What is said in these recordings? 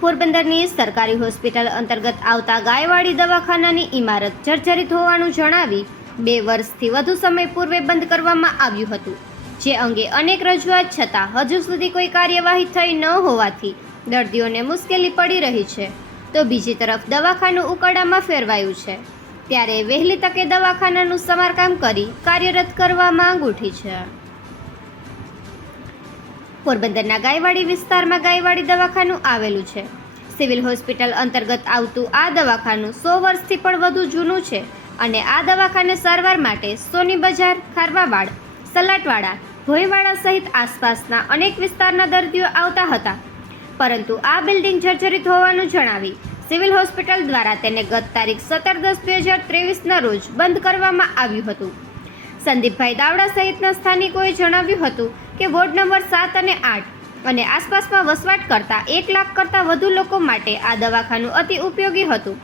પોરબંદરની સરકારી હોસ્પિટલ અંતર્ગત આવતા ગાયવાડી દવાખાનાની ઇમારત જર્જરિત હોવાનું જણાવી બે વર્ષથી વધુ સમય પૂર્વે બંધ કરવામાં આવ્યું હતું. જે અંગે અનેક રજૂઆત છતાં હજુ સુધી કોઈ કાર્યવાહી થઈ ન હોવાથી દર્દીઓને મુશ્કેલી પડી રહી છે. તો બીજી તરફ દવાખાનું ઉકળામાં ફેરવાયું છે. ત્યારે વહેલી તકે દવાખાનાનું સમારકામ કરી કાર્યરત કરવા માંગ ઉઠી છે. પોરબંદરના ગાયવાડી વિસ્તારમાં ગાયવાડી દવાખાનું આવેલું છે. સિવિલ હોસ્પિટલ અંતર્ગત આવતું આ દવાખાનું સો વર્ષથી પણ વધુ જૂનું છે અને આ દવાખાને સારવાર માટે સોની બજાર, ખારવાવાડ, સલાટવાડા, ભોયવાડા સહિત આસપાસના અનેક વિસ્તારના દર્દીઓ આવતા હતા. પરંતુ આ બિલ્ડિંગ જર્જરિત હોવાનું જણાવી સિવિલ હોસ્પિટલ દ્વારા તેને ગત તારીખ સત્તર દસ બે હજાર ત્રેવીસના રોજ બંધ કરવામાં આવ્યું હતું. સંદીપભાઈ દાવડા સહિતના સ્થાનિકોએ જણાવ્યું હતું કે વોર્ડ નંબર સાત અને આઠ. અને આસપાસમાં વસવાટ કરતા એક લાખ કરતાં વધુ લોકો માટે આ દવાખાનું અતિ ઉપયોગી હતું.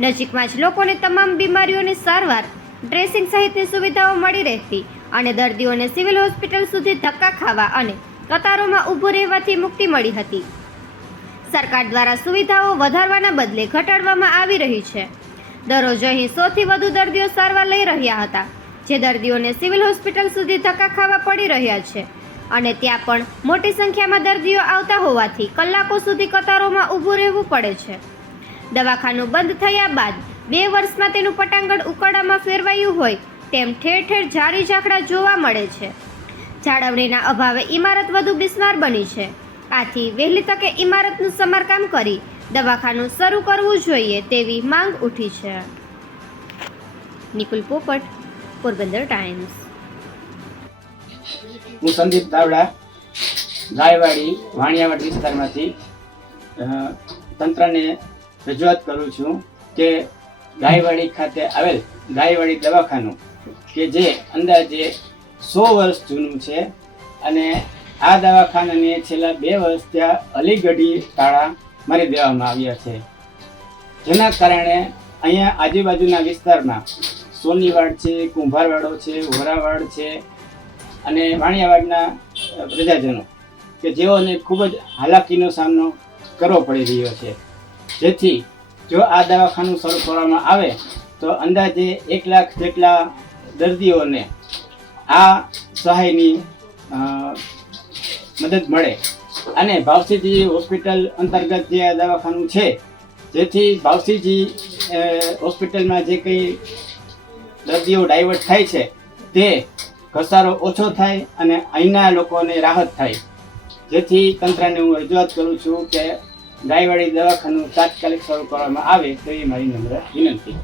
નજીકમાં જ લોકોને તમામ બીમારીઓની સારવાર, ડ્રેસિંગ સહિતની સુવિધાઓ મળી રહેતી અને દર્દીઓને સિવિલ હોસ્પિટલ સુધી ધક્કા ખાવા અને કતારોમાં ઊભું રહેવાથી મુક્તિ મળી હતી. સરકાર દ્વારા સુવિધાઓ વધારવાના બદલે ઘટાડવામાં આવી રહી છે. દરરોજ અહીં સોથી વધુ દર્દીઓ સારવાર લઈ રહ્યા હતા, જે દર્દીઓને સિવિલ હોસ્પિટલ સુધી ધક્કા ખાવા પડી રહ્યા છે. અને ત્યાં પણ મોટી સંખ્યામાં દર્દીઓ આવતા હોવાથી કલાકો સુધી કતારોમાં ઊભું રહેવું પડે છે. દવાખાનું બંધ થયા બાદ બે વર્ષમાં તેનું પટાંગણ ઉકાળામાં ફેરવાયું હોય તેમ ઠેર ઠેર ઝારી ઝાકડા જોવા મળે છે. જાળવણીના અભાવે ઇમારત વધુ બિસ્માર બની છે. આથી વહેલી તકે ઇમારતનું સમારકામ કરી દવાખાનું શરૂ કરવું જોઈએ તેવી માંગ ઉઠી છે. નિકુલ પોપટ, પોરબંદર ટાઈમ્સ. હું સંદીપ તાવડા ગાયવાડી વાણિયાવાડ વિસ્તારમાંથી તંત્રને રજૂઆત કરું છું કે ગાયવાડી ખાતે આવેલ ગાયવાડી દવાખાનું કે જે અંદાજે સો વર્ષ જૂનું છે અને આ દવાખાનાને છેલ્લા બે વર્ષ ત્યાં અલીગઢી તાળા મારી દેવામાં આવ્યા છે. જેના કારણે અહીંયા આજુબાજુના વિસ્તારમાં સોનીવાડ છે, કુંભારવાડો છે, વોરાવાડ છે અને વાણિયાવાડના પ્રજાજનો, કે જેઓને ખૂબ જ હાલાકીનો સામનો કરવો પડી રહ્યો છે. જેથી જો આ દવાખાનું શરૂ કરવામાં આવે, તો અંદાજે એક લાખ જેટલા દર્દીઓને આ સહાયની મદદ મળે. અને ભાવસીજી હોસ્પિટલ અંતર્ગત જે આ દવાખાનું છે, જેથી ભાવસીજી હોસ્પિટલમાં જે કંઈ દર્દીઓ ડાયવર્ટ થાય છે, તે ઘસારો ઓછો થાય અને અહીંના લોકોને રાહત થાય. જેથી તંત્રને હું રજૂઆત કરું છું કે ગાયવાડી દવાખાનું તાત્કાલિક શરૂ કરવામાં આવે તેવી મારી નમ્ર વિનંતી.